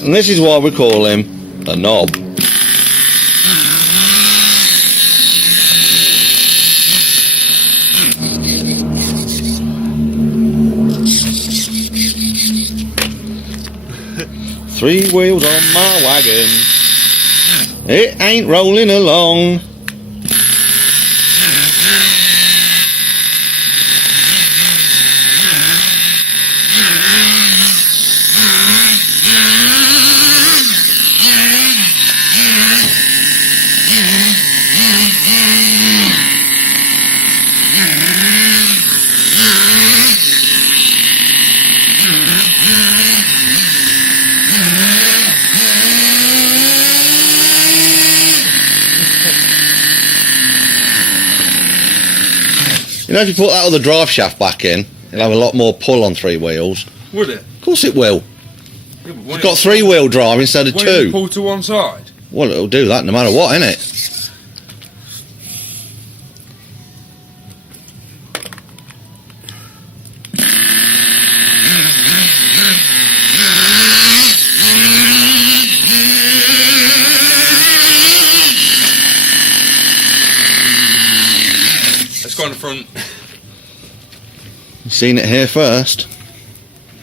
And this is why we call him a knob. Three wheels on my wagon, it ain't rolling along. You know, if you put that other drive shaft back in, it'll have a lot more pull on three wheels. Would it? Of course it will. Yeah, It's got three-wheel drive instead of Why two. pull to one side? Well, it'll do that no matter what, innit? Let's go on the front. Seen it here first.